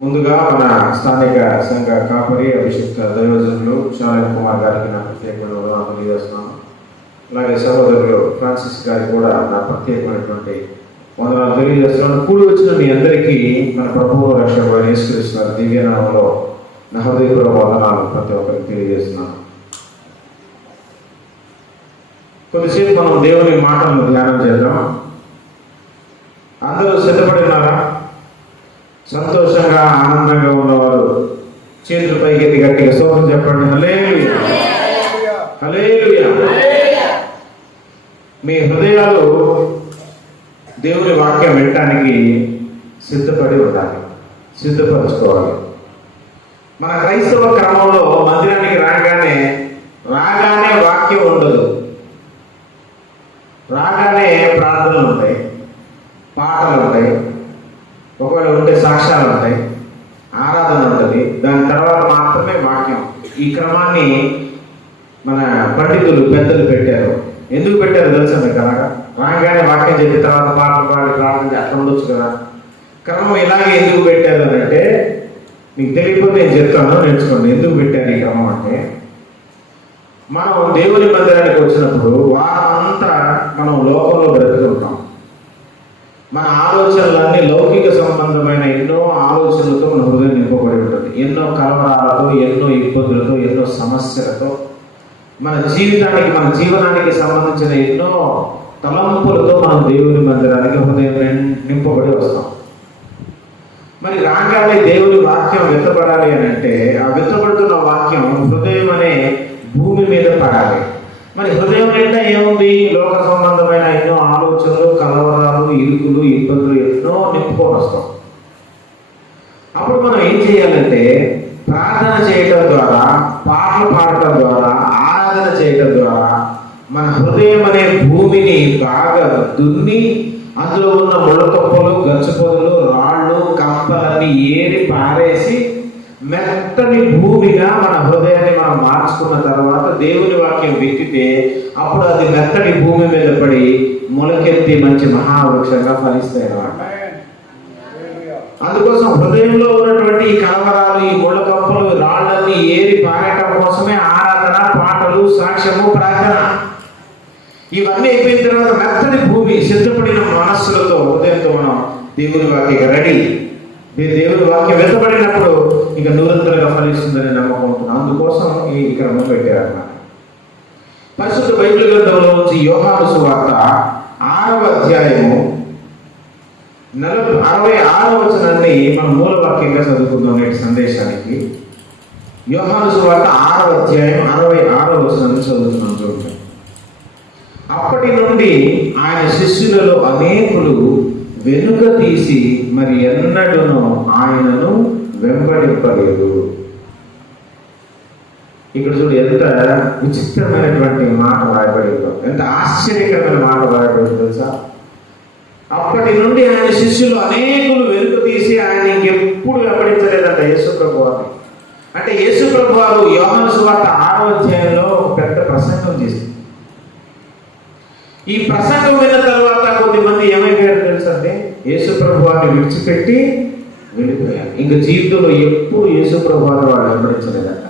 ముందుగా మన స్థానిక సంఘ కాపరి అభిషిక్త దైవజనులు శాలిన్ కుమార్ గారికి నా ప్రత్యేకమైన వందనాలు తెలియజేస్తున్నాను. అలాగే సహోదరులు ఫ్రాన్సిస్ గారికి కూడా నా ప్రత్యేకమైనటువంటి వందనాలు తెలియజేస్తున్నాను. కూడి వచ్చిన మీ అందరికీ మన ప్రభువు రక్షకుడు యేసుక్రీస్తు వారి దివ్యనామంలో నా హృదయపూర్వక వందనాలు ప్రతి ఒక్కరికి తెలియజేస్తున్నాను. కొద్దిసేపు మనం దేవుని మాటలను ధ్యానం చేద్దాం. అందరూ సిద్ధపడినారా? సంతోషంగా ఆనందంగా ఉన్నవారు చేతులు పైకెత్తి గట్టిగా స్తోత్రం చెప్పండి. హల్లెలూయా, హల్లెలూయా. మీ హృదయాలు దేవుని వాక్యం వినటానికి సిద్ధపడి ఉండాలి, సిద్ధపరచుకోవాలి. మన క్రైస్తవ క్రమంలో మందిరానికి రాగానే వాక్యం ఉండదు. రాగానే ప్రార్థనలు ఉంటాయి, పాటలు ఉంటాయి, ఒకవేళ ఉంటే సాక్ష్యాలు ఉంటాయి, ఆరాధన ఉంటుంది. దాని తర్వాత మాత్రమే వాక్యం. ఈ క్రమాన్ని మన పండితులు పెద్దలు పెట్టారు. ఎందుకు పెట్టారు తెలుసా మీకు? అలాగా రాగానే వాక్యం చెప్పిన తర్వాత పాటలు పాడి ప్రార్థన అట్లా ఉండొచ్చు కదా. క్రమం ఇలాగే ఎందుకు పెట్టారు అని అంటే, మీకు తెలియకపోతే నేను చెప్తాను, నేర్చుకోండి. ఎందుకు పెట్టారు ఈ క్రమం అంటే, మనం దేవుని మందిరానికి వచ్చినప్పుడు వారంతా మనం లోకంలో బ్రతుకుంటాం. మన ఆలోచనలన్నీ లౌకిక సంబంధమైన ఎన్నో ఆలోచనలతో మన హృదయం నింపబడి ఉంటుంది. ఎన్నో కలవరాలతో, ఎన్నో ఇబ్బందులతో, ఎన్నో సమస్యలతో, మన జీవనానికి సంబంధించిన ఎన్నో తలంపులతో మనం దేవుని మందిరానికి హృదయం నింపబడి వస్తాం. మరి రాగానే దేవుని వాక్యం విత్తబడాలి అని అంటే, ఆ విత్తబడుతున్న వాక్యం హృదయం అనే భూమి మీద పడాలి. మరి హృదయం నిండా ఏముంది? లోక సంబంధమైన ఎన్నో ఆలోచనలు, కలవరాలు, ఇరుకులు, ఇబ్బందులు ఎన్నో నింపుకొని వస్తాం. అప్పుడు మనం ఏం చేయాలంటే, ప్రార్థన చేయటం ద్వారా, పాటలు పాడటం ద్వారా, ఆరాధన చేయటం ద్వారా మన హృదయం అనే భూమిని బాగా దున్ని అందులో ఉన్న ముళ్ళకొప్పలు, గచ్చపొదలు, రాళ్ళు, కంపలన్నీ ఏరి పారేసి మెత్తని భూమిగా మన హృదయాన్ని మనం మార్చుకున్న తర్వాత దేవుని వాక్యం విత్తితే అప్పుడు అది మెత్తని భూమి మీద పడి మొలకెత్తి మంచి మహావృక్షంగా ఫలిస్తాయి అన్నమాట. అందుకోసం హృదయంలో ఉన్నటువంటి ఈ కలవరాలు, ఈ ముళ్ళ కప్పలు, రాళ్ళన్నీ ఏరి పారటం కోసమే ఆరాధన, పాటలు, సాక్ష్యము, ప్రార్థన. ఇవన్నీ అయిపోయిన తర్వాత మెత్తని భూమి, సిద్ధపడిన మనస్సులతో, హృదయంతో మనం దేవుని వాక్యం రెడీ. దేవుని వాక్యం వెతబడినప్పుడు ఇక నూరంతరంగా ఫలిస్తుందని నమ్మకం ఉంటుంది. అందుకోసం ఈ క్రమం పెట్టారన్నమాట. పరిశుద్ధ బైబిల్ గ్రంథంలో నుంచి యోహాను సువార్త 6వ అధ్యాయము 66వ వచనాన్ని మనం మూల వాక్యంగా చదువుకుందాం నేటి సందేశానికి. యోహాను సువార్త 6వ అధ్యాయం 66వ వచనాన్ని చదువుతున్నాం చూడండి. అప్పటి నుండి ఆయన శిష్యులలో అనేకులు వెనుక తీసి మరి ఎన్నడూనూ ఆయనను వెంబడింపలేదు. ఇక్కడ చూడు, ఎంత విచిత్రమైనటువంటి మాట రాయబడిందో, ఎంత ఆశ్చర్యకరమైన మాట రాయబడిందో తెలుసా? అప్పటి నుండి ఆయన శిష్యులు అనేకులు వెనుక తీసి ఆయన ఇంకెప్పుడు వెంబడించలేదంట యేసుప్రభు వారిని. అంటే యేసుప్రభు వారు యోహాను సువార్త 6వ అధ్యాయంలో ఒక పెద్ద ప్రసంగం చేసింది. ఈ ప్రసంగం విన్న తర్వాత కొద్దిమంది ఏమైపోయారు తెలుసంటే, యేసుప్రభు వారిని విడిచిపెట్టి వెళ్ళిపోయారు. ఇంకా జీవితంలో ఎప్పుడు యేసుప్రభు వారిని వాళ్ళు వెంబడించలేదట.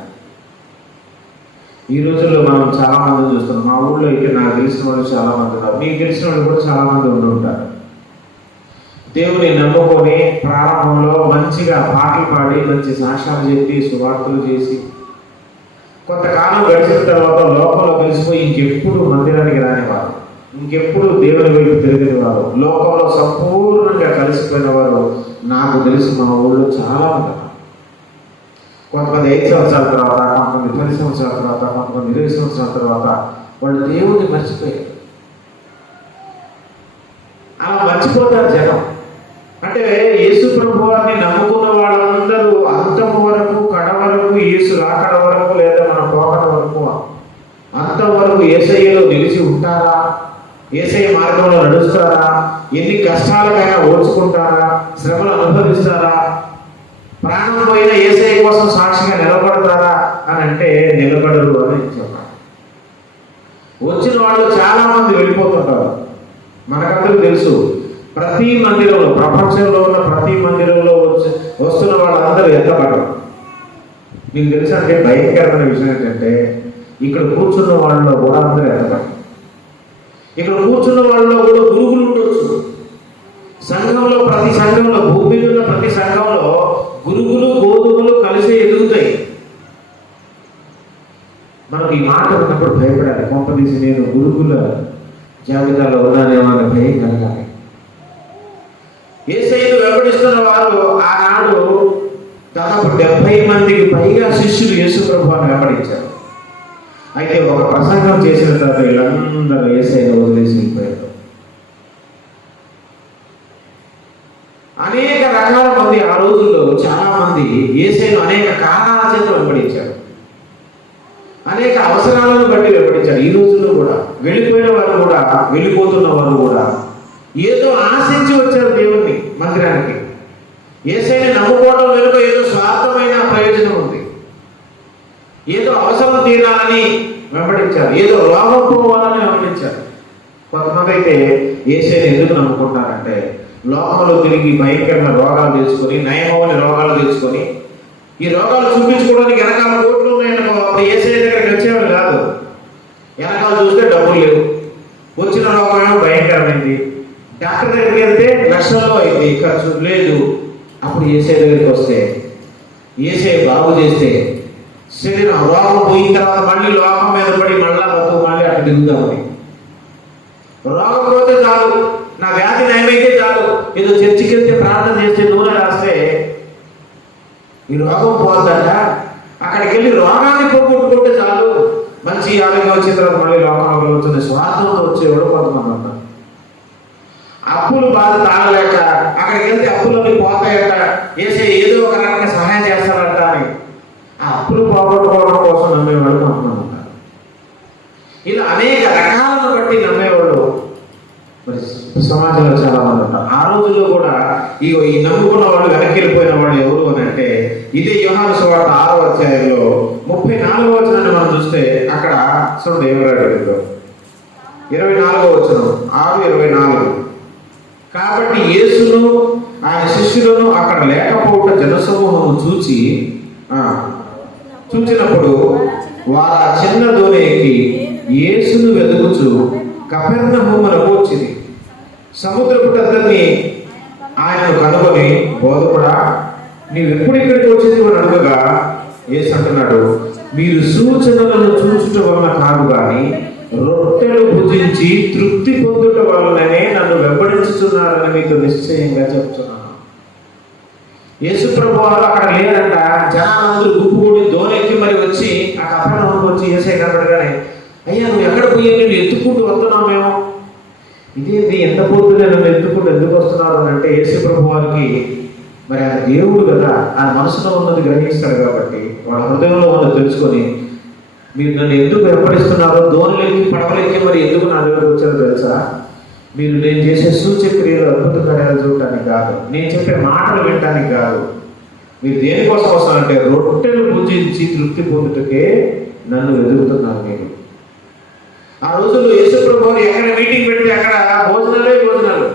ఈ రోజుల్లో మనం చాలా మంది చూస్తున్నాం. మా ఊళ్ళో అయితే నాకు తెలిసిన వాళ్ళు చాలా మంది ఉన్నారు, మీకు తెలిసిన వాళ్ళు కూడా చాలా మంది ఉండి ఉంటారు. దేవుని నమ్ముకొని ప్రారంభంలో మంచిగా పాటలు పాడి, మంచి సాక్ష్యాలు చెప్పి, సువార్తలు చేసి, కొంతకాలం గడిచిన తర్వాత లోకంలో కలిసిపోయి ఇంకెప్పుడు మందిరానికి రానివారు, ఇంకెప్పుడు దేవుని వైపు తిరిగిన వారు, లోకంలో సంపూర్ణంగా కలిసిపోయిన వారు నాకు తెలిసి మా ఊళ్ళో చాలా మంది. కొంతమంది 5 సంవత్సరాల తర్వాత, కొంతమంది 10 సంవత్సరాల తర్వాత, కొంతమంది 20 సంవత్సరాల తర్వాత వాళ్ళు దేవుని మర్చిపోయారు. అలా మర్చిపోతారు జనం. అంటే యేసు ప్రభు వారిని నమ్ముకున్న వాళ్ళందరూ అంతము వరకు, కడ వరకు, యేసు రాకడ వరకు, లేదా మన పోకడ వరకు, అంతవరకు యేసయ్యలో నిలిచి ఉంటారా? యేసయ్య మార్గంలో నడుస్తారా? ఎన్ని కష్టాలకైనా ఓర్చుకుంటారా? శ్రమలు అనుభవిస్తారా? ప్రాణం పోయిన యేసయ్య కోసం సాక్షిగా నిలబడతారా అని అంటే నిలబడరు అని చెప్పారు. వచ్చిన వాళ్ళు చాలా మంది వెళ్ళిపోతుంటారు. మనకందరూ తెలుసు. ప్రతి మందిరంలో, ప్రపంచంలో ఉన్న ప్రతి మందిరంలో వస్తున్న వాళ్ళందరూ ఎత్తబడరు. మీకు తెలుసంటే భయంకరమైన విషయం ఏంటంటే ఇక్కడ కూర్చున్న వాళ్ళలో కూడా అందరూ ఎత్తబడరు. ఇక్కడ కూర్చున్న వాళ్ళలో కూడా గురువులు ఉండొచ్చు. సంఘంలో, ప్రతి సంఘంలో, భూమి మీద ఉన్న ప్రతి సంఘంలో గురువులు గోధుమలు కలిసి ఎదుగుతాయి. మనకు ఈ మాట ఉన్నప్పుడు భయపడాలి. కొంపదీసి నేను గురువుల జాబితాలో ఉన్నానేమో అనే భయం కలగాలి. యేసయ్యను వెంబడిస్తున్న వారు ఆనాడు దాదాపు 70 మందికి పైగా శిష్యులు యేసు ప్రభువును వెంబడించారు. అయితే ఒక ప్రసంగం చేసిన తర్వాత వీళ్ళందరూ యేసయ్యను వదిలేసి వెళ్ళిపోయారు. అనేక రకాల మంది ఆ రోజుల్లో చాలా మంది యేసయ్యను అనేక కారణాల చేత వెంబడించారు, అనేక అవసరాలను బట్టి వెంబడించారు. ఈ రోజుల్లో కూడా వెళ్ళిపోయిన వారు కూడా, వెళ్ళిపోతున్న వారు కూడా ఏదో ఆశించి వచ్చారు దేవుణ్ణి మందిరానికి. యేసయ్యని నమ్ముకోవడం వెనుక ఏదో స్వార్థమైన ప్రయోజనం ఉంది. ఏదో అవసరం తీరాలని వెంబడించారు, ఏదో రోగం పోవాలని వెంబడించారు. కొంతమంది అయితే యేసయ్యని ఎందుకు నమ్ముకుంటారంటే లోకంలో తిరిగి భయంకరమైన రోగాలు తెచ్చుకొని, నయమని రోగాలు తెచ్చుకొని, ఈ రోగాలు చూపించుకోవడానికి వెనకాల కోట్లు ఉన్నాయనుకో అప్పుడు యేసయ్య దగ్గరికి వచ్చేవాళ్ళు కాదు. వెనకాల చూస్తే డబ్బులు లేవు, వచ్చిన రోగం ఏమో భయంకరమైంది, డాక్టర్ దగ్గరికి వెళ్తే లక్షల్లో అయింది, ఖర్చు లేదు. అప్పుడు యేసయ్య దగ్గరికి వస్తే యేసయ్య బాగు చేస్తే శరీరం రోగం పోయిన తర్వాత మళ్ళీ లోకం మీద పడి మళ్ళా బతుకు మళ్ళీ అక్కడ దిగుదామని. రోగం పోతే చాలు, నా వ్యాధి నయమైతే చాలు, ఏదో చర్చికి వెళ్తే ప్రార్థన చేస్తే నూనె రాస్తే ఈ రోగం పోతుందట, అక్కడికి వెళ్ళి రోగాన్ని పోగొట్టుకుంటే చాలు, మంచి ఆరోగ్యం వచ్చిన తర్వాత మళ్ళీ లోకంలో వచ్చింది. స్వార్థంతో వచ్చేవాడు కొంతమంది ఉన్నారు. అప్పులు బాధ తాగలేక అక్కడికి వెళ్తే అప్పులన్నీ పోతాయట, యేసయ్య ఏదో ఒక రకంగా సహాయం చేస్తారట అని ఆ అప్పులు పోగొట్టుకోవడం కోసం నమ్మేవాడు కొంతమంది ఉన్నారు. ఇలా అనేక రకాలను బట్టి నమ్మేవాడు మరి సమాజంలో చాలా మంది ఉన్నారు. ఆ రోజుల్లో కూడా ఈ నమ్ముకున్న వాళ్ళు వెనక్కి వెళ్ళిపోయిన వాళ్ళు ఎవరు అని అంటే ఇదే యోహాను సువార్త 6వ అధ్యాయంలో 34వ వచనాన్ని మనం చూస్తే అక్కడ చూడండి ఏమరాడు 24వ వచనం 6:24. కాబట్టి యేసును ఆయన శిష్యులను అక్కడ లేకపోవట జనసమూహము చూచినప్పుడు వారు ఆ చిన్న దోణికి యేసును వెతుకుచు కపెర్నహూమునకు వచ్చింది. సముద్రపు తద్దరిని ఆయనను కనుగొని, బోధకుడా నీవు ఎప్పుడు ఇక్కడికి వచ్చింది అని అడగగా యేసు అంటున్నాడు, మీరు సూచనలను చూచుట వలన కాదు కానీ రొట్టెలు భుజించి తృప్తి పొందుట వలననే నన్ను వెంబడించుతున్నారని మీకు నిశ్చయంగా చెప్తున్నాను. యేసు ప్రభు వారు అక్కడ లేరంట. జనాలందరూ గుంపుకూడి దోణెక్కి మరి వచ్చి ఆ కపెర్నహూముకు వచ్చి యేసయ్య కనబడగానే, అయ్యా నువ్వు ఎక్కడ పోయి నేను ఎత్తుకుంటూ వస్తున్నావు మేము, ఇదేంటి ఎంత పొద్దునే నన్ను ఎత్తుకుంటూ ఎందుకు వస్తున్నారు అని అంటే యేసు ప్రభు వారికి మరి ఆయన దేవుడు కదా, ఆయన మనసులో ఉన్నది గ్రహిస్తాడు కాబట్టి వాళ్ళ హృదయంలో ఉన్నది తెలుసుకొని మీరు నన్ను ఎందుకు వెంబడిస్తున్నారో, దోణులెక్కి పడవలెక్కి మరి ఎందుకు నా దగ్గరకు వచ్చారో తెలుసా, మీరు నేను చేసే సూచక్రియలు అద్భుత కార్యాలు చూడటానికి కాదు, నేను చెప్పే మాటలు వినటానికి కాదు, మీరు దేనికోసం వస్తారంటే రొట్టెలు భుజించి తృప్తి పొందుటకే నన్ను ఎదుగుతున్నారు మీరు. ఆ రోజుల్లో యేసు ప్రభు ఎక్కడ మీటింగ్ పెడితే అక్కడ భోజనాలు.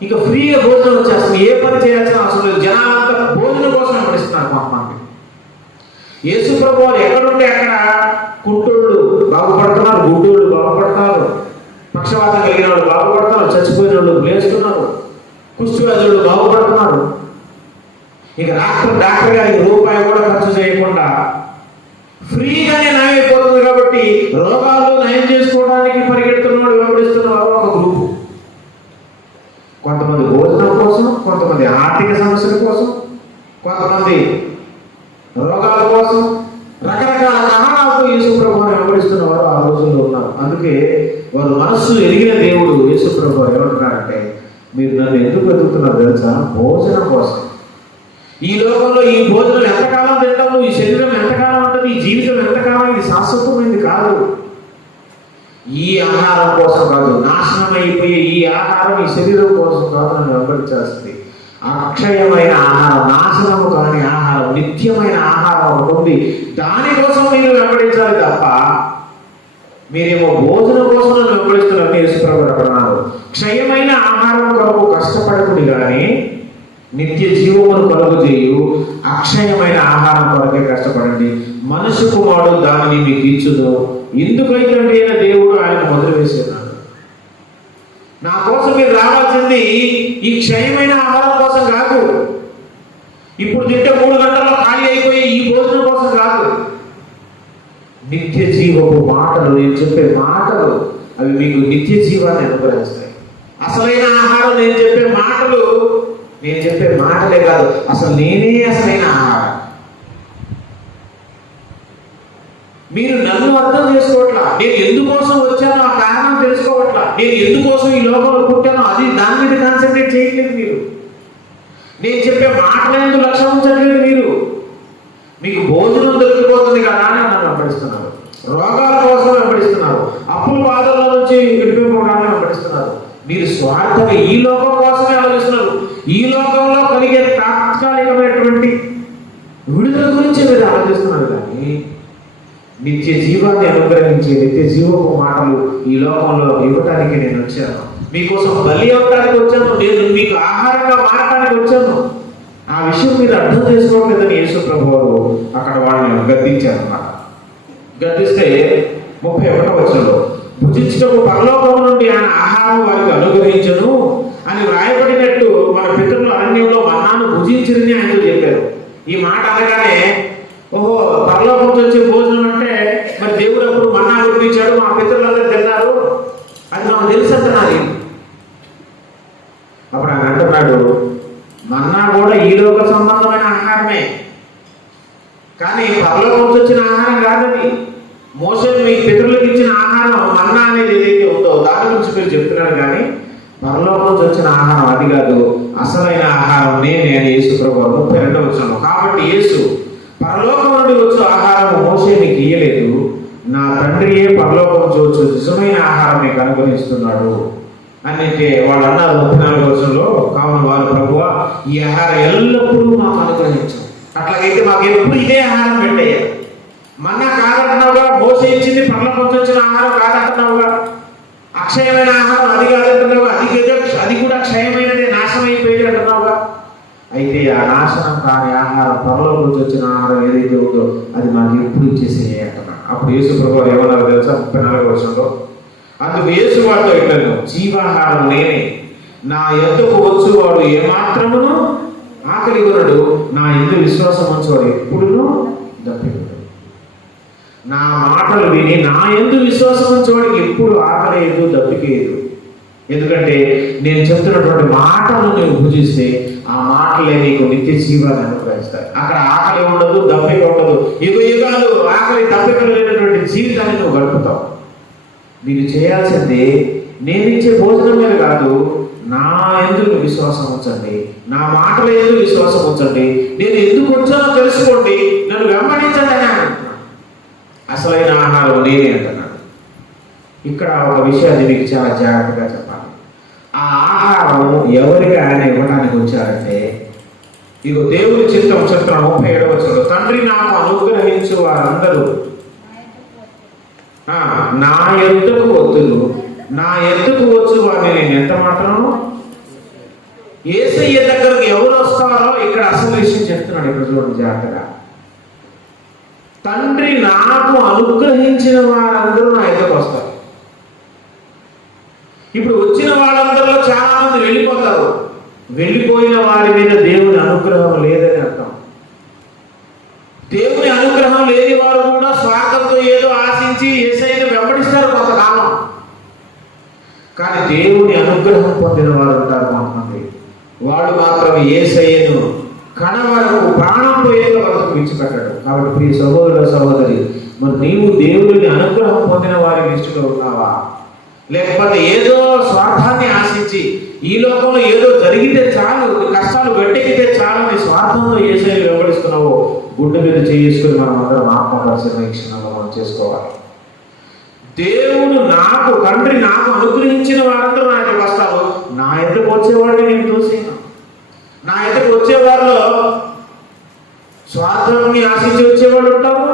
ఇంకా ఫ్రీగా భోజనం వచ్చేస్తుంది, ఏ పని చేయాల్సిన అవసరం లేదు. జనాలంతా భోజనం కోసం వెంబడిస్తున్నారు కొంతమంది. యేసు ప్రభు వారు ఎక్కడుంటే అక్కడ కుంటోళ్ళు బాగుపడుతున్నారు, గుడ్డోళ్ళు బాగుపడుతున్నారు, పక్షవాతం కలిగిన వాళ్ళు బాగుపడుతున్నారు, చచ్చిపోయిన వాళ్ళు లేస్తున్నారు, కుష్ఠవ్యాధులు బాగుపడుతున్నారు. ఇక డాక్టర్ గారికి రూపాయి కూడా ఖర్చు చేయకుండా ఫ్రీగానే నయం అయిపోతుంది కాబట్టి రోగాలు నయం చేసుకోవడానికి పరిగెడుతున్నవాడు వెంబడిస్తున్నవారు ఒక గ్రూపు. కొంతమంది భోజనం కోసం, కొంతమంది ఆర్థిక సమస్యల కోసం, కొంతమంది రోగాల కోసం, రకరకాల కారణాలతో యేసు ప్రభువుని వెంబడిస్తున్న వారు ఆ రోజుల్లో ఉన్నారు. అందుకే వారు మనస్సు ఎరిగిన దేవుడు యేసు ప్రభువు ఏమంటున్నారంటే, మీరు నన్ను ఎందుకు వెతుకుతున్నారు తెలుసా, భోజనం కోసం. ఈ లోకంలో ఈ భోజనం ఎంతకాలం తింటాము, ఈ శరీరం ఎంతకాలం ఉంటుంది, ఈ జీవితం ఎంతకాలం, ఇది శాశ్వతమైంది కాదు. ఈ ఆహారం కోసం కాదు, నాశనం అయిపోయే ఈ ఆహారం ఈ శరీరం కోసం కాదు నన్ను వెంబడించాల్సింది. అక్షయమైన ఆహారం, నాశనము కాని ఆహారం, నిత్యమైన ఆహారం ఒకటి ఉంది, దానికోసం మీరు వెంబడించాలి తప్ప మీరేమో భోజనం కోసం నన్ను వెంబడిస్తున్నారని యేసుప్రభువు అక్కడ అన్నారు. క్షయమైన ఆహారం కొరకు కష్టపడకుడి కానీ నిత్య జీవమును కలుగు చేయు అక్షయమైన ఆహారం కొరకే కష్టపడండి. మనుష్య కుమారుడు దానిని మీకు ఇచ్చును. ఎందుకైతే అయిన దేవుడు ఆయన వదిలివేసేన్నాడు. నా కోసం మీరు రావాల్సింది ఈ క్షయమైన ఆహారం కోసం కాదు, ఇప్పుడు తింటే 3 గంటల్లో ఖాళీ అయిపోయి ఈ భోజనం కోసం కాదు. నిత్య జీవపు మాటలు, నేను చెప్పే మాటలు అవి మీకు నిత్య జీవాన్ని అనుగ్రహిస్తాయి. అసలైన ఆహారం నేను చెప్పే మాటలే కాదు, అసలు నేనే అసలైన ఆహారం. మీరు నన్ను అర్థం చేసుకోవట్లా, నేను ఎందుకోసం వచ్చానో ఆ కారణం తెలుసుకోవట్లా, నేను ఎందుకోసం ఈ లోకంలో పుట్టానో దాని మీద కాన్సన్ట్రేట్ చేయట్లేదు మీరు. నేను చెప్పే మాటలందు లక్ష్యం ఉంచట్లేదు మీరు. మీకు భోజనం దొరికిపోతుంది కదా అని నన్ను వెంబడిస్తున్నారు, రోగాల కోసం వెంబడిస్తున్నారు, అప్పుల బాధల నుంచి విడిపోవడానికి వెంబడిస్తున్నారు. మీరు స్వార్థంగా ఈ లోకం కోసమే ఆలోచిస్తున్నారు. ఈ లోకంలో కలిగే తాత్కాలికమైనటువంటి విడుదల గురించి మీరు ఆలోచిస్తున్నారు. కానీ నిత్య జీవాన్ని అనుగ్రహించే నిత్య జీవపు మాటలు ఈ లోకంలో ఇవ్వటానికి నేను వచ్చాను. మీకోసం బలి అవ్వడానికి వచ్చాను, నేను మీకు ఆహారంగా మారడానికి వచ్చాను. ఆ విషయం మీరు అర్థం చేసుకోవట్లేదని యేసుప్రభువు అక్కడ వాళ్ళని గద్దించారన్నమాట. గద్దిస్తే 31వ వచనంలో భుజించటకు పరలోకం నుండి ఆయన ఆహారం వారికి అనుగ్రహించను అని వ్రాయబడినట్టు మన పితరులు అరణ్యంలో మన్నాను భుజించరని ఆయనతో చెప్పారు. ఈ మాట అనగానే ఓహో పరలోకం నుంచి వచ్చే భోజనం అంటే మరి దేవుడు అప్పుడు మన్నా కురిపించాడు, మా పితరులందరూ తిన్నారు, అది మాకు తెలుసు అంటున్నారు. అప్పుడు ఆయన అంటున్నాడు, మన్నా కూడా ఈ లోక సంబంధమైన ఆహారమే, కానీ పరలోకం నుంచి వచ్చిన ఆహారం కాదని. మోషే మీ పితరులకు ఇచ్చిన ఆహారం మన్నా అనేది ఏదైతే ఉందో దాని గురించి మీరు చెప్తున్నారు, కానీ పరలోకం నుంచి వచ్చిన ఆహారం అది కాదు, అసలైన ఆహారం నేనే అని యేసుప్రభువు 32వ వచనంలో. కాబట్టి యేసు పరలోకం నుండి వచ్చే ఆహారం మోషే మీకు ఇయ్యలేదు, నా తండ్రియే పరలోకం నుంచి వచ్చే నిజమైన ఆహారం మీకు అనుగ్రహిస్తున్నాడు అంటే వాళ్ళు అన్నారు 34వ వచనంలో. కావున వాళ్ళు ప్రభువా ఈ ఆహారం ఎల్లప్పుడూ మాకు అనుగ్రహించాం, అట్లాగైతే మాకు ఎప్పుడు ఇదే ఆహారం పెట్టేయాలి. మన్నా కాదంటున్నావుగా, మోసే ఇచ్చింది పరలోకం నుంచి వచ్చిన ఆహారం కాదంటున్నావుగా, అక్షయమైన ఆహారం అది కాదంటున్నావుగా, అది కూడా క్షయమైనదే, నాశనం అయిపోయేది అంటున్నావుగా. అయితే ఆ నాశనం కాని ఆహారం పరలోకం నుంచి వచ్చిన ఆహారం ఏదైతే ఉందో అది మాకు ఎప్పుడు ఇచ్చేసేది అంటున్నాడు. అప్పుడు యేసుప్రభువు ఏమన్నారు తెలుసా? 34వ వచనంలో, అందుకు యేసు వారితో ఇట్లను, జీవాహారం నేనే, నా యొద్దకు వచ్చువాడు ఏమాత్రమును ఆకలి కొనడు, నా యందు విశ్వాసం ఉంచువాడు ఎప్పుడునూ దప్పికొనడు. నా మాటలు విని నా యందు విశ్వాసం ఉంచేవాడికి ఎప్పుడు ఆకలేదు, దప్పికేయదు. ఎందుకంటే నేను చెప్తున్నటువంటి మాటలు నువ్వు భుజిస్తే ఆ మాటలే నీకు నిత్య జీవాన్ని అనుగ్రహిస్తాయి. అక్కడ ఆకలి ఉండదు, దప్పిక ఉండదు, యుగాలు ఆకలి దప్పికలు లేనటువంటి జీవితాన్ని నువ్వు గడుపుతావు. నీకు చేయాల్సింది నేను ఇచ్చే భోజనం మీద కాదు, నా యందు విశ్వాసం ఉంచండి, నా మాటల యందు విశ్వాసం ఉంచండి, నేను ఎందుకు వచ్చానో తెలుసుకోండి, నన్ను వెంబడించండి అని అంటున్నాను. అసలైన ఆహారం నేనే అంటున్నాడు. ఇక్కడ ఒక విషయాన్ని మీకు చాలా జాగ్రత్తగా చెప్పాలి. ఆ ఆహారం ఎవరికి ఆయన ఇవ్వడానికి వచ్చారంటే, ఇగో దేవుని చిత్తం చెప్తున్న 37వ వచనంలో, తండ్రి నాకు అనుగ్రహించు వారందరూ నా యొద్దకు వద్దులు, నా యొద్దకు వచ్చు వారిని నేను ఎంత మాత్రం. యేసయ్య దగ్గరకు ఎవరు వస్తారో ఇక్కడ అసలు విషయం చెప్తున్నాడు. ఇక్కడ చూడండి జాగ్రత్తగా, తండ్రి నాకు అనుగ్రహించిన వారందరూ నా యొద్దకు వస్తారు. ఇప్పుడు వచ్చిన వాళ్ళందరిలో చాలా మంది వెళ్ళిపోతారు, వెళ్ళిపోయిన వారి మీద దేవుని అనుగ్రహం లేదని అర్థం. దేవుని అనుగ్రహం లేని వారు కూడా స్వార్థంతో ఏదో ఆశించి యేసయ్యను వెంబడిస్తారు కొంతకాలం, కానీ దేవుని అనుగ్రహం పొందిన వారు ఉంటారు కొంతమంది. వాడు మాత్రం యేసయ్యను కడ వరకు ప్రాణం పోయేంత వరకు విడిచిపెట్టాడు. కాబట్టి ప్రియ సహోదర సహోదరి, మరి నీవు దేవుడిని అనుగ్రహం పొందిన వారి లిస్టులో ఉన్నావా? లేకపోతే ఏదో స్వార్థాన్ని ఆశించి ఈ లోకంలో ఏదో జరిగితే చాలు, కష్టాలు గట్టెక్కితే చాలు నీ స్వార్థంతో యేసయ్యను వెంబడిస్తున్నావో గుడ్డ మీద చేసుకుని మనం అందరం ఆత్మపరిశీలన క్షణంలో మనం చేసుకోవాలి. దేవుడు నాకు, తండ్రి నాకు అనుగ్రహించిన వారందరూ నా దగ్గరకు వస్తారు. నా ఎదురుకు వచ్చేవాడిని నేను చూసాను. నా ఎదురుకు వచ్చేవారిలో స్వార్థాన్ని ఆశించి వచ్చేవాళ్ళు ఉంటారు,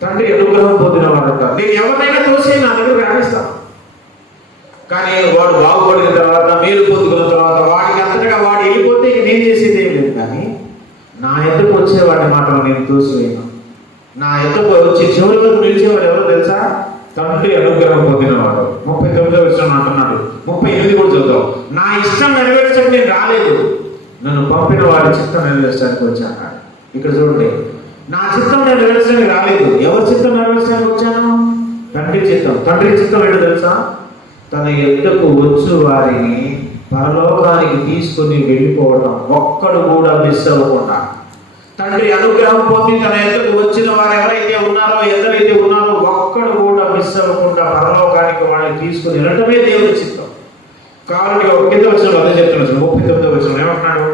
తండ్రి అనుగ్రహం పొందిన వారు ఉంటారు. నేను ఎవరినైనా తోసి నా దగ్గర రాణిస్తాను. కానీ వాడు బాగుపడిన తర్వాత, మేలు పొందుకున్న తర్వాత, వాడికి అంతటా వాడు వెళ్ళిపోతే ఇక నేను చేసేది ఏం లేదు. కానీ నా ఎద్దకు వచ్చేవాడి మాటలు నేను తోసివేయను. నా ఎద్దకు వచ్చి చివరి వరకు నిలిచేవాడు ఎవరో తెలుసా? తండ్రి అనుగ్రహం పొందినవాడు. 39వ వచనం అంటున్నాడు. 38 కూడా చదువుతాం. నా ఇష్టం నెరవేర్చడానికి నేను రాలేదు, నన్ను పంపిన వాడి చిత్తం నెరవేర్చడానికి వచ్చాను. ఇక్కడ చూడండి, నా చిత్తం నెరవేర్చడానికి రాలేదు. ఎవరి చిత్తం నెరవేర్చడానికి వచ్చాను? తండ్రి చిత్తం. తండ్రి చిత్తం ఏంటో తెలుసా? తన ఎద్దకు వచ్చు వారిని పరలోకానికి తీసుకుని వెళ్ళిపోవడం, ఒక్కడు కూడా మిస్ అవ్వకుండా. తండ్రి అనుగ్రహం పొంది తన ఎద్దకు వచ్చిన వారు ఎవరైతే ఉన్నారో, ఎందరైతే ఉన్నారో, ఒక్కడు కూడా మిస్ అవ్వకుండా పరలోకానికి వాళ్ళని తీసుకుని వెళ్ళటమే దేవుని చిత్తం. కాబట్టి ఒక కింద వచ్చిన అదే చెప్తున్నాడు. 39వ వచనం ఏమంటున్నాడు?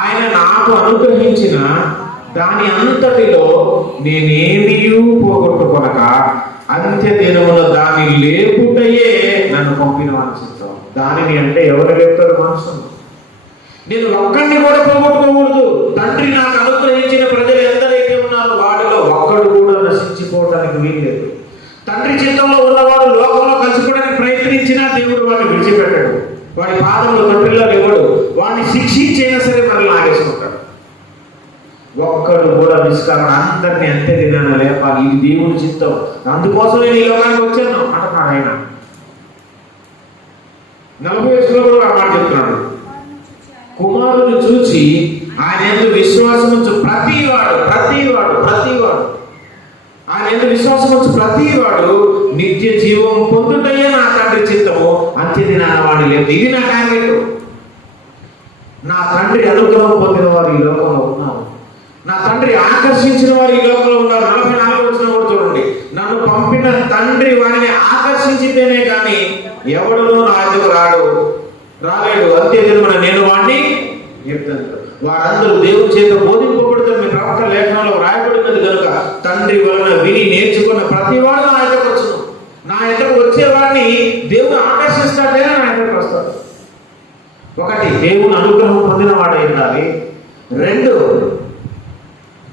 ఆయన నాకు అనుగ్రహించిన దాని అంతటిలో నేనేమీ పోగొట్టుకొనక అంత్య దినమున దాన్ని లేపుటయే నన్ను పంపిన వాని చిత్తం. దానిని అంటే ఎవరు లేపుతారు? మనుషులు. నేను ఒక్కడిని కూడా పోగొట్టుకోకూడదు. తండ్రి నాకు అనుగ్రహించిన ప్రజలు ఎందరైతే ఉన్నారో వాడిలో ఒక్కడు కూడా నశించిపోవడానికి వీల్లేదు. తండ్రి చిత్తంలో ఉన్నవాడు లోకంలో కలిసిపోవడానికి ప్రయత్నించినా దేవుడు వాడిని విడిచిపెట్టాడు. వాడి పాదంలో తండ్రిలో ఇవ్వడు. వాడిని శిక్షించైనా సరే మనల్ని ఆగేసుకుంటాడు. ఒక్కడు కూడా నిష్కారణ, అందరినీ అంతే దినాన లేపాలి. ఇది దేవుడి చిత్తం. అందుకోసం నేను ఈ లోకానికి వచ్చాను అంటున్నాడు ఆయన. 40 వయసులో కూడా ఆ మాట చెప్తున్నాడు. కుమారుని చూచి ఆయన యందు విశ్వాసం ఉంచు ప్రతివాడు ఆయన యందు విశ్వాసం ఉంచు ప్రతివాడు నిత్య జీవం పొందుటయే నా తండ్రి చిత్తము, అంత్య దినాన వాడి లేదు. ఇది నా టార్గెట్. నా తండ్రి అనుగ్రహం పొందిన వారు ఈ లోకంలో ఉన్నారు. నా తండ్రి ఆకర్షించిన వారు ఈ లోకంలో ఉన్నారు. 44 వచనం కూడా చూడండి. నన్ను పంపిన తండ్రి వారిని ఆకర్షించితేనే కానీ ఎవడునూ నా ఎదుగు రాలేడు. అంతే దినమున నేను వాడిని చెప్తాను. వారందరూ దేవుని చేత బోధింపబడుతున్న మీ ప్రవక్త లేఖనంలో రాయబడినది కనుక తండ్రి వలన విని నేర్చుకున్న ప్రతివాడు నా ఎదుగు వచ్చును. నా ఎదుగు వచ్చేవాడిని దేవుడు ఆకర్షిస్తాడే నా ఎదుగు వస్తాడు. ఒకటి, దేవుని అనుగ్రహం పొందిన వాడై ఉండాలి. 2,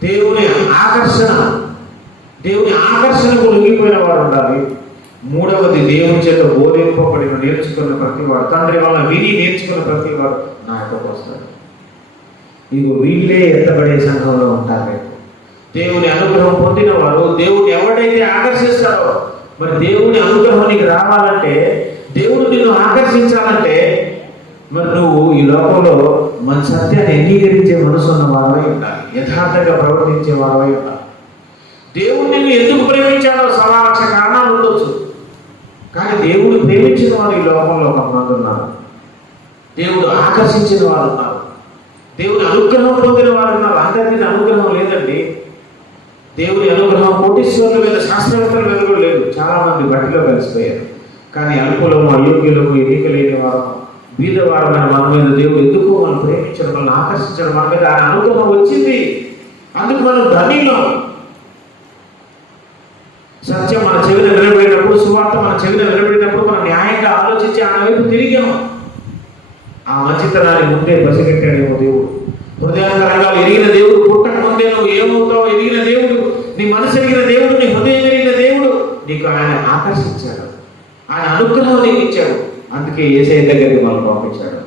దేవుని ఆకర్షణకు లొంగిపోయిన వాడు ఉండాలి. 3వది, దేవుని చేత బోధింపబడిన నేర్చుకున్న ప్రతివాడు, తండ్రి వల్ల విని నేర్చుకున్న ప్రతివాడు నా యొక్కకు వస్తాడు. ఇగో వీళ్ళే ఎత్తబడే సంఘంలో ఉంటారు. దేవుని అనుగ్రహం పొందిన వారు, దేవుని ఎవడైతే ఆకర్షిస్తారో, మరి దేవుని అనుగ్రహం నీకు రావాలంటే, దేవుడు నిన్ను ఆకర్షించాలంటే, మరి నువ్వు ఈ లోకంలో మన సత్యాన్ని అంగీకరించే మనసు ఉన్న వారవై ఉండాలి. యథార్థంగా ప్రవర్తించే వారవై ఉండాలి. దేవుడు నిన్ను ఎందుకు ప్రేమించాడో 1,00,000 కారణాలు ఉండొచ్చు. కానీ దేవుడు ప్రేమించిన వారు ఈ లోకంలో కొంతమంది ఉన్నారు. దేవుడు ఆకర్షించిన వారు ఉన్నారు. దేవుని అనుగ్రహం పొందిన వారు ఉన్నారు. అందరి మీద అనుగ్రహం లేదండి. దేవుని అనుగ్రహం కోటీశ్వరుల మీద, శాస్త్రవేత్తల మీద కూడా లేదు. చాలా మంది బట్టిలో కలిసిపోయారు. కానీ అల్పులము, అయోగ్యులము, ఎన్నిక లేని వారు, బీదవారమైన మన మీద దేవుడు ఎందుకు మనం ప్రేమించడం, మనల్ని ఆకర్షించడం, మన మీద ఆయన అనుగ్రహం వచ్చింది. అందుకు మనం ధన్యులం. సత్యం మన చెవిన నిలబడినప్పుడు, సువార్త మన చెవిన నిలబడినప్పుడు మనం న్యాయంగా ఆలోచించి ఆయన వైపు తిరిగాము. ఆ మంచితనాన్ని ముందే పసిగట్టాడేమో దేవుడు. హృదయాంతరంగాలు ఎరిగిన దేవుడు, పుట్టక ముందే నువ్వు ఏమవుతావు ఎరిగిన దేవుడు, నీ మనసు ఎరిగిన దేవుడు, నీ హృదయం ఎరిగిన దేవుడు నీకు ఆయన ఆకర్షించాడు. ఆయన అనుగ్రహం నీకు ఇచ్చాడు. అందుకే యేసయ్య దగ్గరికి మనం పంపించాడు.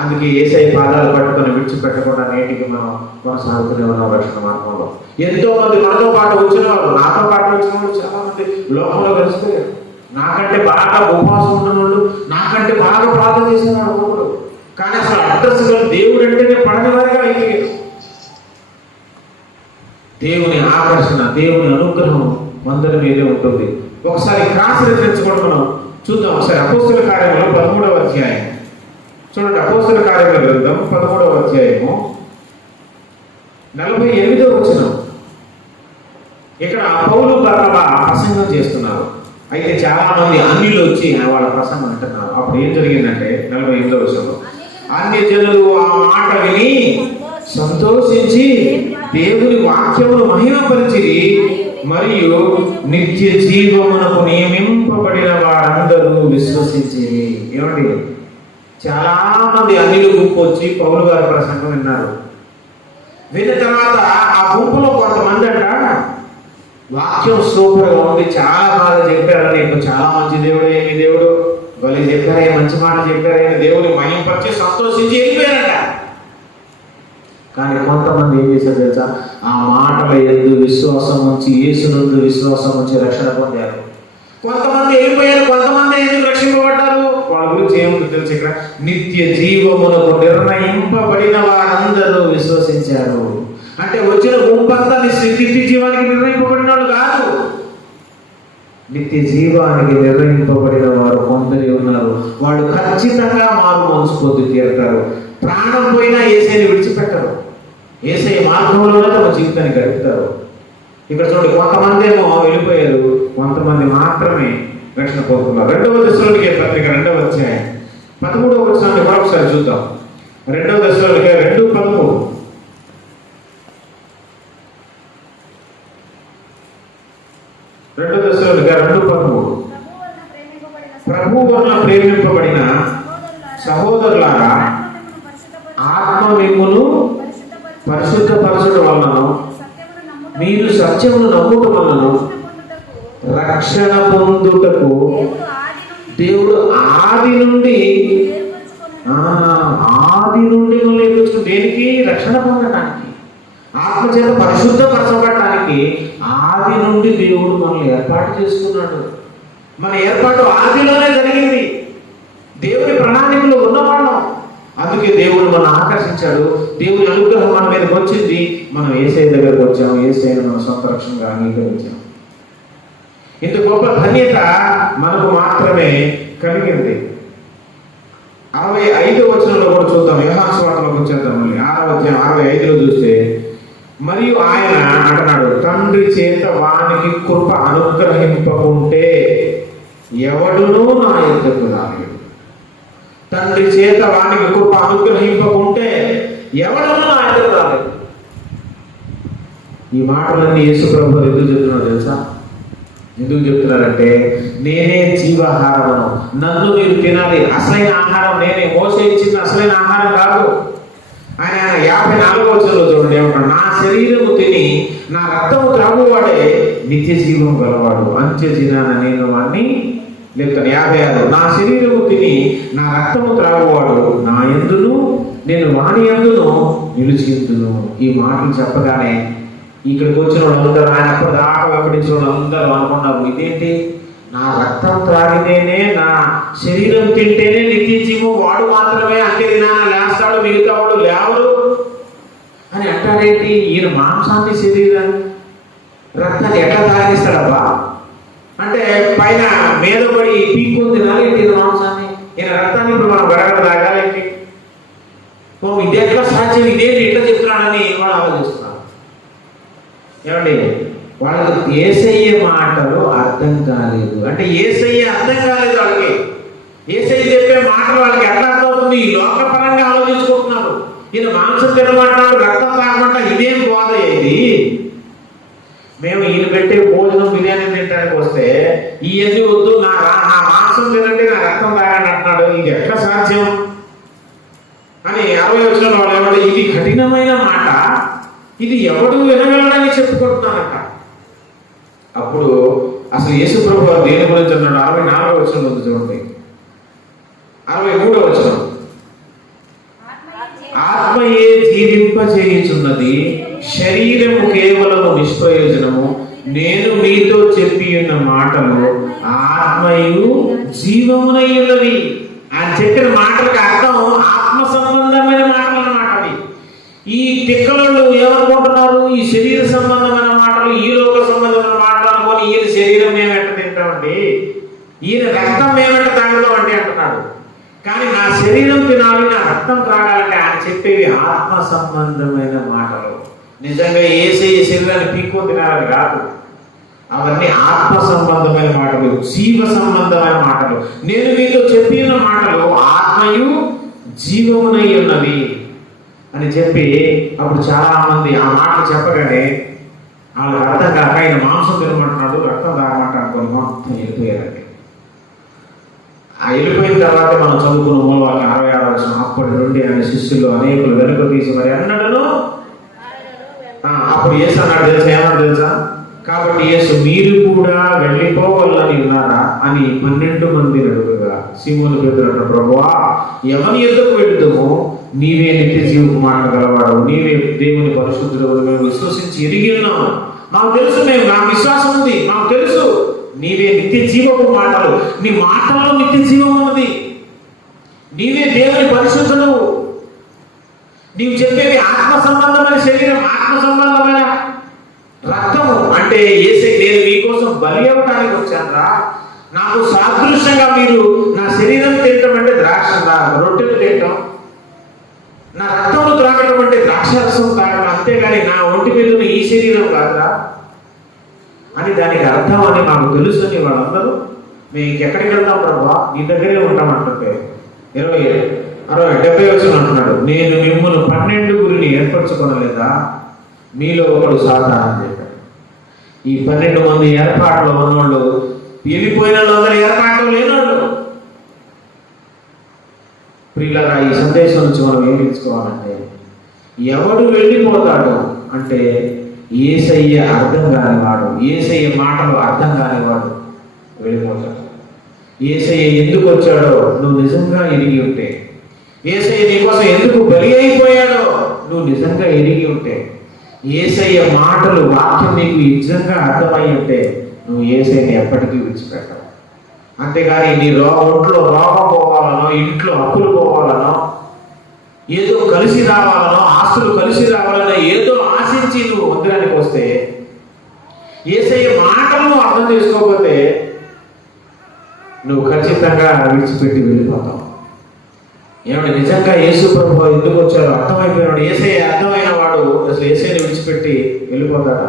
అందుకే యేసయ్య పాదాలు పట్టుకొని విడిచిపెట్టకుండా నేటికి మనం కొనసాగుతూనే ఉన్నాం రక్షణ మార్గంలో. ఎంతో మంది మనతో పాటు వచ్చిన వాళ్ళు, నాతో పాటు వచ్చిన వాళ్ళు చాలా మంది లోకంలో కలిసిపోయారు. నాకంటే బాగా ఉపవాసం ఉన్న వాళ్ళు, నాకంటే బాగా ప్రార్థన చేసిన వాళ్ళు, కానీ అసలు అడ్రస్ దేవుడు అంటేనే పడని వారిగా అయిపోయారు. దేవుని ఆకర్షణ, దేవుని అనుగ్రహం అందరి మీదే ఉంటుంది. ఒకసారి క్రాస్ రిఫరెన్స్ కూడా మనం చూద్దాం. ఒకసారి అపోస్తల కార్యములు 13వ అధ్యాయం చూడండి. అపోస్తల కార్యముల గ్రంథం 13వ అధ్యాయము 48వ వచనం. ఇక్కడ పౌలు బర్నబా ప్రసంగం చేస్తున్నారు. అయితే చాలా మంది అన్యులు వచ్చి వాళ్ళ ప్రసంగం అంటున్నారు. అప్పుడు ఏం జరిగిందంటే 48వ వచనంలో, అన్య జనులు ఆ మాట విని సంతోషించి దేవుని వాక్యమును మహిమపరిచిరి, మరియు నిత్య జీవమునకు నియమింపబడిన వారందరూ విశ్వసించిరి. ఏమండి, చాలా మంది అన్యులు గుంపు వచ్చి పౌలు గారి ప్రసంగం విన్నారు. విన్న తర్వాత ఆ గుంపులో కొంతమంది అంట వాక్యం సూపర్గా ఉంది, చాలా బాగా చెప్పారు, నీకు చాలా మంచి దేవుడు, ఏమి దేవుడు వాళ్ళు చెప్పారే, మంచి మాట చెప్పారే అని దేవుని మహింపరిచి సంతోషించి వెళ్ళిపోయారట. కానీ కొంతమంది ఏం చేశారు తెలుసా? ఆ మాటల యందు విశ్వాసం ఉంచి, యేసునందు విశ్వాసం ఉంచి రక్షణ పొందారు. కొంతమంది వెళ్ళిపోయారు, కొంతమంది ఎందుకు రక్షింపబడ్డారు? వాళ్ళ గురించి ఏముంది తెలుసు? ఇక్కడ నిత్య జీవమునకు నిర్ణయింపబడిన వారందరూ విశ్వసించారు. అంటే వచ్చిన గుంపంతా నిత్య జీవానికి నిర్ణయింపబడిన వాళ్ళు కాదు, నిత్య జీవానికి నిర్ణయింపబడిన వారు కొందరు ఉన్నారు. వాళ్ళు ఖచ్చితంగా మారు మనసు పొంది తీరుతారు. ప్రాణం పోయినా యేసయ్యని విడిచిపెట్టరు, యేసయ్య మార్గంలోనే తమ జీవితాన్ని గడుపుతారు. ఇక్కడ చూడండి, కొంతమంది ఏమో వెళ్ళిపోయారు, కొంతమంది మాత్రమే రక్షణ పొందుతున్నారు. 2వ దశలోనికే పత్రిక 2వ అధ్యాయం 13వ వచనాన్ని మరొకసారి చూద్దాం. 2వ దశలోనికే 2:13. ప్రభు వలన ప్రేమింపబడిన సహోదరులారా, ఆత్మ మిమ్మును పరిశుద్ధపరచుట వలన మీరు సత్యమును నమ్ముట వలన రక్షణ పొందుటకు దేవుడు ఆది నుండి ఏర్పరచుకుని, దేనికి? రక్షణ పొందడానికి, ఆత్మచేత పరిశుద్ధపరచబడటానికి ఆది నుండి దేవుడు మనల్ని ఏర్పాటు చేసుకున్నాడు. మన ఏర్పాటు ఆదిలోనే జరిగింది, దేవుని ప్రణాళికలో ఉన్నవాళ్ళం. అందుకే దేవుడు మనం ఆకర్షించాడు, దేవుని అనుగ్రహం మన మీదకి వచ్చింది, మనం యేసయ్య దగ్గరకు వచ్చాము, యేసయ్యను మన సొంత రక్షణగా అంగీకరించాము. ఇంత గొప్ప ధన్యత మనకు మాత్రమే కలిగింది. 65వ వచనంలో కూడా చూద్దాం. యోహాను సువార్తలోకి వచ్చేద్దాం. మళ్ళీ 6వ అధ్యాయం 65లో చూస్తే, మరియు ఆయన అంటున్నాడు, తండ్రి చేత వానికి కృప అనుగ్రహింపకుంటే ఎవడునూ నా యొద్దకు రాలేడు. తండ్రి చేత వానికి కృప అనుగ్రహింపకుంటే ఎవడునూ నా యొద్దకు రాలేడు. ఈ మాటలన్నీ యేసు ప్రభువు ఎందుకు చెప్తున్నాడు తెలుసా? ఎందుకు చెప్తున్నారంటే, నేనే జీవాహారమును, నన్ను మీరు తినాలి. అసలైన ఆహారం నేనే, మోసే ఇచ్చిన అసలైన ఆహారం కాదు. ఆయన 54వ వచనంలో చూడండి ఏమంటాడు, నా శరీరము తిని నా రక్తము త్రాగువాడే నిత్య జీవం గలవాడు, అంత్య దినాన నేను వాడిని లేపుతాను. 56, నా శరీరము తిని నా రక్తము త్రాగువాడు నా యందును నేను వాని యందును నిలిచిందును. ఈ మాటలు చెప్పగానే ఇక్కడికి వచ్చిన వాళ్ళందరూ, ఆయన అప్పుడు దాకా వెంబడించిన వాళ్ళందరూ అనుకున్నారు, ఇదేంటి, నా రక్తం త్రాగితేనే, నా శరీరం తింటేనే నిత్య జీవం, వాడు మాత్రమే అంత్య దినాన లేస్తాడు, మిగతా వాడు లేవరు అని అంటారేంటి? ఈయన మాంసాన్ని, శరీరాన్ని, రక్తాన్ని ఎట్లా తాగిస్తాడబ్బా అంటే పైన మీద పడి పీక్కొని తినాలి ఏంటి ఈయన మాంసాన్ని? ఈయన రక్తాన్ని ఇప్పుడు మనం గడగడ తాగాలేంటి? ఇది ఎట్లా సాధ్యం, ఇదేంటి ఎట్లా చెప్తున్నాడని వాళ్ళు ఆలోచిస్తున్నారు. ఏమండి, వాళ్ళకి యేసయ్య మాటలు అర్థం కాలేదు. అంటే యేసయ్య అర్థం కాలేదు వాళ్ళకి. యేసయ్య చెప్పే మాటలు వాళ్ళకి ఎట్లా అర్థమవుతుంది? ఈ లోకపరంగా ఆలోచించుకుంటున్నారు. ఈయన మాంసం తినమంటున్నాడు, రక్తం తాగమంట, ఇదేం బోధ ఇది? మేము ఈయన పెట్టే భోజనం బిర్యానీ తినడానికి వస్తే ఇవన్నీ వద్దు, నా మాంసం తినండి, నా రక్తం తాగండి అంటున్నాడు, ఇది ఎట్లా సాధ్యం అని 60వ వచనంలో వాళ్ళు ఏమంటే, ఇది కఠినమైన మాట, ఇది ఎవడు వినగలడని చెప్పుకుంటున్నారట. అప్పుడు అసలు యేసు ప్రభువు దేని గురించి అన్నాడు? 64వ వచనం ఉంది చూడండి, 63వ వచనం, ఆత్మయే జీవింపజేయుచున్నది, శరీరము కేవలము నిష్ప్రయోజనము. నేను మీతో చెప్పి ఉన్న మాటలు ఆత్మయు జీవమునై ఉన్నవి. ఆయన చెప్పిన మాటలకు అర్థం ఆత్మ సంబంధమైన మాటలు అన్నమాట. అవి ఈ తిక్కలు ఏమనుకుంటున్నారు? ఈ శరీర సంబంధమైన మాటలు, ఈ లోక సంబంధమైన మాటలు అనుకొని ఈయన శరీరం మేమెట్ట తింటామండి, ఈయన రక్తం మేమెట్ట తాగుతామండి అంటున్నాడు. కానీ నా శరీరం తినాలి, నా రక్తం త్రాగాలంటే ఆయన చెప్పేవి ఆత్మ సంబంధమైన మాటలు. నిజంగా యేసయ్య శరీరాన్ని పీక్కో తినాలని కాదు, అవన్నీ ఆత్మ సంబంధమైన మాటలు, జీవ సంబంధమైన మాటలు. నేను మీతో చెప్పిన మాటలు ఆత్మయు జీవమునై ఉన్నవి అని చెప్పి, అప్పుడు చాలా మంది ఆ మాటలు చెప్పగానే వాళ్ళకి అర్థం కాక ఆయన మాంసం తినమంటున్నాడు, రక్తం తాగమంటాడు అనుకోని మొత్తం వెళ్ళిపోయారండి. ఆ వెళ్ళిపోయిన తర్వాత మనం చదువుకున్న మూలవాక్యం 66వ వచనం, అప్పటి నుండి ఆయన శిష్యులు అనేకులు వెనుక తీసి మరి అన్నాడును. అప్పుడు యేసు అన్నాడు తెలుసా, ఏమన్నాడు తెలుసా? కాబట్టి యేసు మీరు కూడా వెళ్ళిపోవాలని ఉన్నారా అని 12 మంది అడుగుగా సీమోను పేతురు, ప్రభువా ఎవని ఎద్దకు వెళ్తామో నీవే నిత్య జీవపు మాట గలవాడు, నీవే దేవుని పరిశుద్ధుడు, మేము విశ్వసించి ఎరిగి ఉన్నాము, మాకు తెలుసు, నాకు విశ్వాసం ఉంది, మాకు తెలుసు నీవే నిత్య జీవపు మాటలు, నీ మాటల్లో నిత్య జీవం ఉన్నది, నీవే దేవుని పరిశుద్ధుడు, నీవు చెప్పేవి ఆత్మ సంబంధమైన శరీరం, ఆత్మ సంబంధమైన రక్తము. అంటే యేసే నేను మీకోసం బలి అవ్వడానికి వచ్చానరా, నాకు సాదృశ్యంగా మీరు నా శరీరం తినటం అంటే ద్రాక్ష రొట్టెలు తినటం, నా రక్తమును త్రాగటం అంటే ద్రాక్షరసం తాగడం, అంతేగాని నా ఒంటి మీద ఉన్న ఈ శరీరం కాదురా అని దానికి అర్థం అని మాకు తెలుసు అని వాళ్ళందరూ మేము ఇంకెక్కడికి వెళ్తాం ప్రభా, నీ దగ్గరే ఉంటామంటుంటే 70 వచ్చిన అంటున్నాడు, నేను మిమ్మల్ని 12 ఏర్పరచుకోనలేదా, మీలో ఒకడు సాతాను అని చెప్పాడు. ఈ 12 మంది ఏర్పాట్లో ఉన్నోళ్ళు వెళ్ళిపోయిన వాళ్ళందరూ ఏర్పాట్లో లేనోళ్ళు. ప్రియులారా, ఈ సందేశం నుంచి మనం ఏం తెలుసుకోవాలంటే, ఎవడు వెళ్ళిపోతాడు అంటే యేసయ్య అర్థం కానివాడు, యేసయ్య మాటలు అర్థం కానివాడు వెళ్ళిపోతాడు. యేసయ్య ఎందుకు వచ్చాడో నువ్వు నిజంగా ఎరిగి ఉంటే, యేసయ్య నీకోసం ఎందుకు బలి అయిపోయాడో నువ్వు నిజంగా ఎరిగి ఉంటే, యేసయ్య మాటలు వాక్యం నీకు నిజంగా అర్థమై ఉంటే నువ్వు యేసయ్యని ఎప్పటికీ విడిచిపెట్టవు. అంతేగాని నీ ఒంట్లో రోగం పోవాలనో, ఇంట్లో అప్పులు పోవాలనో, ఏదో కలిసి రావాలనో, ఆస్తులు కలిసి రావాలనో ఏదో ఆశించి నువ్వు మందిరానికి వస్తే, యేసయ్య మాటలను అర్థం చేసుకోకపోతే నువ్వు ఖచ్చితంగా విడిచిపెట్టి వెళ్ళిపోతావు. ఏమంటే నిజంగా యేసు ప్రభు ఎందుకు వచ్చారో అర్థమైపోయినాడు, యేసయ్య అర్థమైన వాడు అసలు యేసయ్యని విడిచిపెట్టి వెళ్ళిపోతాడా?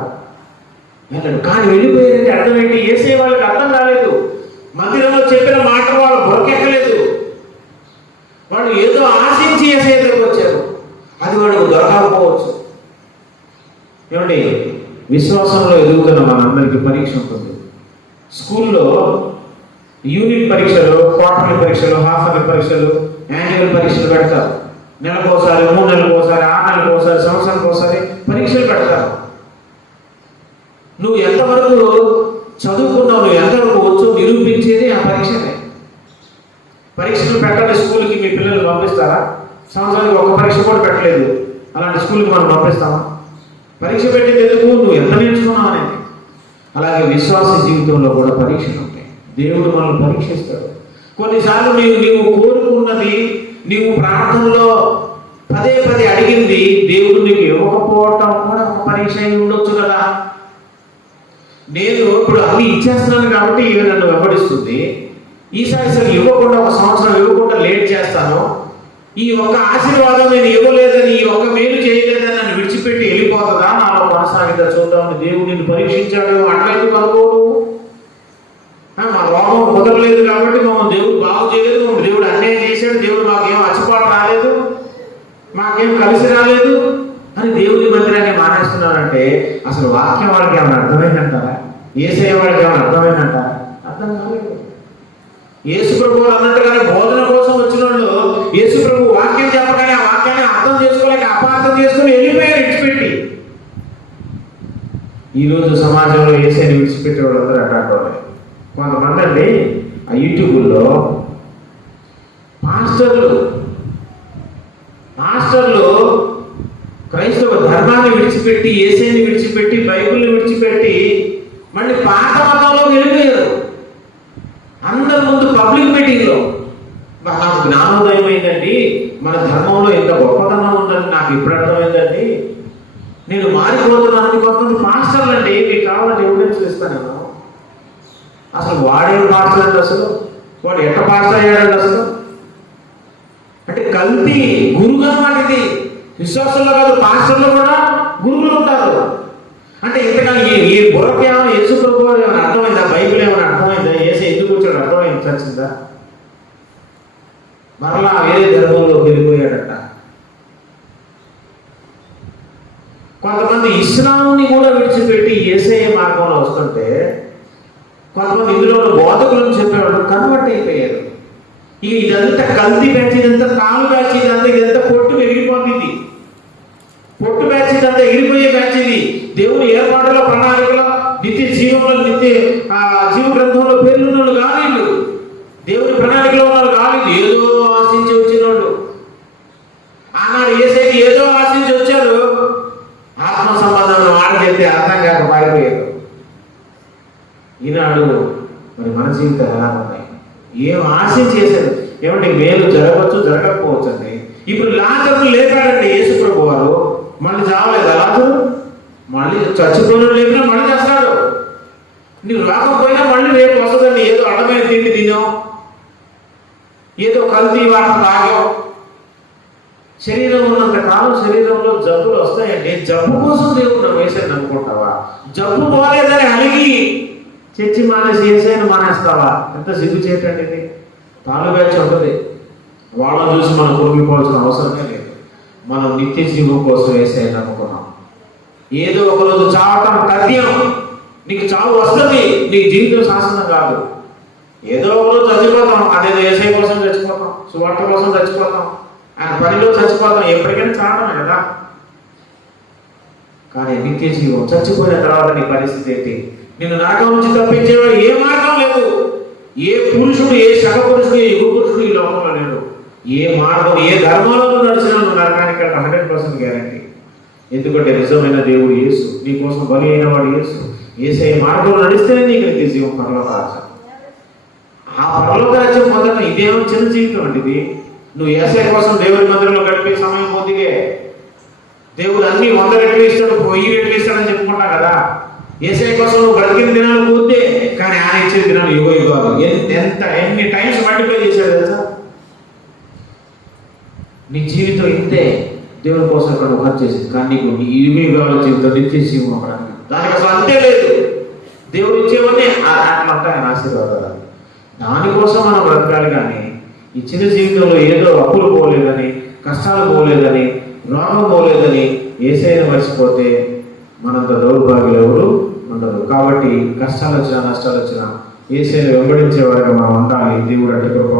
వెళ్ళాడు. కానీ వెళ్ళిపోయారంటే అర్థం ఏంటి? యేసయ్య వాళ్ళకి అర్థం కాలేదు, మందిరంలో చెప్పిన మాట వాళ్ళు బొరకెక్కలేదు, వాడు ఏదో ఆశించి యేసయ్య దగ్గరకు వచ్చారు, అది వాడికి దొరకకపోవచ్చు. ఏమండి, విశ్వాసంలో ఎదుగుతున్న మనందరికీ పరీక్ష ఉంటుంది. స్కూల్లో యూనిట్ పరీక్షలు, క్వార్టర్లీ పరీక్షలు, హాఫ్ ఇయర్లీ పరీక్షలు, యాన్యువల్ పరీక్షలు పెడతారు. నెలకోసారి, 3 నెలలకోసారి, 6 నెలలకోసారి, సంవత్సరానికి ఒకసారి పరీక్షలు పెడతారు. నువ్వు ఎంతవరకు చదువుకున్నావు, నువ్వు ఎంతవరకు వచ్చో నిరూపించేది ఆ పరీక్షనే. పరీక్షలు పెట్టండి స్కూల్కి మీ పిల్లలు పంపిస్తారా? సంవత్సరానికి ఒక పరీక్ష కూడా పెట్టలేదు, అలాంటి స్కూల్కి మనం పంపిస్తామా? పరీక్ష పెట్టేది ఎందుకు? నువ్వు ఎంత నేర్చుకున్నావు అనేది. అలాగే విశ్వాస జీవితంలో కూడా పరీక్షలు ఉంటాయి. దేవుడు మనల్ని పరీక్షిస్తాడు. కొన్నిసార్లు నీవు కోరుకున్నది, నీవు ప్రార్థనలో పదే అడిగింది దేవుడు నీకు ఇవ్వకపోవటం కూడా ఒక పరీక్ష అయి ఉండొచ్చు కదా. నేను ఇప్పుడు అన్ని ఇచ్చేస్తున్నాను కాబట్టి ఇవి నన్ను వెంబడిస్తుంది, ఈసారి సరే ఇవ్వకుండా, ఒక సంవత్సరం ఇవ్వకుండా లేట్ చేస్తాను, ఈ ఒక్క ఆశీర్వాదం నేను ఇవ్వలేదని, ఈ ఒక్క మేలు చేయలేదని నన్ను విడిచిపెట్టి వెళ్ళిపోతుందా, నాలో కొనసాగిద్దా చూద్దామని దేవుడు నిన్ను పరీక్షించాడు. అట్లయితే అనుకోడు, మా రోగం కుదరలేదు కాబట్టి మమ్మల్ని దేవుడు బాగు చేయలేదు, మమ్మల్ని దేవుడు అన్యాయం చేశాడు, దేవుడు మాకేం అచ్చుపాటు రాలేదు, మాకేం కలిసి రాలేదు అని దేవుడి మందిరాన్ని మానేస్తున్నారంటే అసలు వాక్యం వాళ్ళకి ఏమైనా అర్థమైందంటారా? యేసయ్య వాళ్ళకి ఏమైనా అర్థమైందంటారా? అర్థం కాలేదు. యేసు ప్రభు అన్నట్టుగానే బోధన కోసం వచ్చిన వాళ్ళు యేసు ప్రభు వాక్యం చెప్పగానే ఆ వాక్యాన్ని అర్థం చేసుకోలేక అపార్థం చేసుకుని వెళ్ళిపోయారు విడిచిపెట్టి. ఈరోజు సమాజంలో యేసయ్యని విడిచిపెట్టే వాళ్ళందరూ అట్లాంటి వాళ్ళే. కొంతమంది అండి ఆ యూట్యూబ్లో మాస్టర్లు క్రైస్తవ ధర్మాన్ని విడిచిపెట్టి, యేసయ్యని విడిచిపెట్టి, బైబిల్ని విడిచిపెట్టి మళ్ళీ పాత మతంలో వెళ్ళిపోయారు. అందరి ముందు పబ్లిక్ మీటింగ్లో నాకు జ్ఞానోదయం అయిందండి, మన ధర్మంలో ఎంత గొప్పతనం ఉందని నాకు ఇప్పుడు అర్థమైందండి, నేను మారిపోతున్నానని కొంతమంది మాస్టర్లు అండి. మీకు కావాలంటే ఎవిడెన్స్ ఇస్తాను. అసలు వాడేం పాస్టర్ అండి, అసలు వాడు ఎట్ట పాస్టర్ అయ్యాడండి అసలు అంటే కల్తీ గురువు అన్నమాట. ఇది విశ్వాసంలో కాదు, పాస్టర్లో కూడా గురువులు ఉంటారు. అంటే ఇంతకాలం ఈ బుర్రకి ఏమైనా యేసు ప్రభు ఏమైనా అర్థమైందా? బైబిల్ ఏమైనా అర్థమైందా? యేసయ్య ఎందుకు వచ్చాడు అర్థమైంది చచ్చిందా? మరలా వేరే ధర్మంలో వెళ్ళిపోయాడట. కొంతమంది ఇస్లాంని కూడా విడిచిపెట్టి యేసయ్య మార్గంలో వస్తుంటే, కొంతమంది ఇందులో బోధకులను చెప్పేవాళ్ళు కన్వర్ట్ అయిపోయారు. ఇదంతా కల్తీ బ్యాచ్, ఇదంతా కాలు బ్యాచ్, ఇదంతా పొట్టు ఎగిరిపోతుంది, పొట్టు బ్యాచ్, ఇదంతా ఎగిరిపోయే బ్యాచ్. ఇది దేవుని ఏర్పాటులో, ప్రణాళికలో నిత్య జీవంలో జీవ గ్రంథంలో పేర్లున్న కాదు వీళ్ళు. దేవుని ప్రణాళికలో ఉన్నారు కాదు. ఏదో ఆశించి వచ్చిన వాళ్ళు. ఆనాడు యేసయ్యకి ఏదో ఆశించి వచ్చారు. ఆత్మ సంబంధమైన మాట చెప్తే అర్థం కాక పారిపోయారు. ఈనాడు మరి మన జీవితాలు ఎలా ఉన్నాయి? ఏం ఆశించి చేశారు? ఏమంటే మేలు జరగవచ్చు, జరగకపోవచ్చు అండి. ఇప్పుడు లాజరు లేపాడండి యేసు ప్రభు వారు. మళ్ళీ చావలేదా లాజరు? మళ్ళీ చచ్చిపోయిన లేపినా మళ్ళీ చేస్తాడు. నీకు రాకపోయినా మళ్ళీ రేపు వస్తుందండి. ఏదో అడ్డమైన తిండి తినాం, ఏదో కల్తీ వార్త తాగాం. శరీరం ఉన్నంత కాలం శరీరంలో జబ్బులు వస్తాయండి. జబ్బు కోసం దేవుడు వేసాడు అనుకుంటావా? జబ్బు పోలేదని అలిగి చర్చి మానేసి వేసాయని మానేస్తావా? ఎంత సిగ్గు చేయటండి ఇది. తాను బ్యాచ్ ఉంటుంది. వాళ్ళని చూసి మనం కురిగిపోవాల్సిన అవసరమే లేదు. మనం నిత్య జీవం కోసం వేసాయని అనుకున్నాం. ఏదో ఒకరోజు చావటం తథ్యం. నీకు చావు వస్తుంది, నీకు జీవితం శాసనం కాదు. ఏదో ఒకరోజు చచ్చిపోతాం. అదేదో ఏసై కోసం చచ్చిపోతాం, సువార్త కోసం చచ్చిపోతాం, ఆయన పనిలో చచ్చిపోతాం. ఎప్పటికైనా చావడమే కదా. కానీ నిత్య జీవం చచ్చిపోయిన తర్వాత నీ పరిస్థితి ఏంటి? నిన్ను నరకం నుంచి తప్పించేవాడు ఏ మార్గం లేదు. ఏ పురుషుడు, ఏ శక పురుషుడు, ఏ యుగ పురుషుడు ఈ లోకంలో లేడు. ఏ మార్గం, ఏ ధర్మంలో నడిచినా నువ్వు నరకానికి 100% గ్యారంటీ. ఎందుకంటే నిజమైన దేవుడు యేసు, నీ కోసం బలి అయిన వాడు యేసు. యేసయ్య మార్గంలో నడిస్తేనే నీకు నిత్య జీవం, పరలోక రాజ్యం. ఆ పరలోక రాజ్యం పొందడం ఇదేమో చిన్న జీవితం అండి ఇది. నువ్వు యేసయ్య కోసం దేవుని మందిరంలో గడిపే సమయం పొందిగే. దేవుడు అన్ని 100 రెట్లు ఇస్తాడు, 1000 రెట్లు ఇస్తాడని చెప్పుకుంటా కదా. యేసయ్య కోసం నువ్వు బ్రతికిన దినాలు పోతే, కానీ ఆయన ఇచ్చే దినాలు యుగ యుగాలు. ఎన్ని టైమ్స్ మల్టిప్లై చేశాడు తెలుసా? నీ జీవితం ఇంతే. దేవుని కోసం అక్కడ వర్క్ చేసింది. కానీ నీకు యుగ యుగాల జీవితం, నిత్య జీవం అక్కడ దానికి అసలు అంతే లేదు. దేవుడు ఇచ్చేవన్నీ అట్లా ఆయన ఆశీర్వాదాలు. దానికోసం మనం బ్రతకాలి. కానీ ఇచ్చిన జీవితంలో ఏదో అప్పులు పోలేదని, కష్టాలు పోలేదని, రోగం పోలేదని యేసయ్యను మర్చిపోతే మనంత దౌర్భాగ్యులు ఎవరు ఉండరు. కాబట్టి కష్టాలు వచ్చినా, నష్టాలు వచ్చినా యేసయ్యను వెంబడించే వారిగా మనం ఉండాలి. దేవుడు అంటే కృప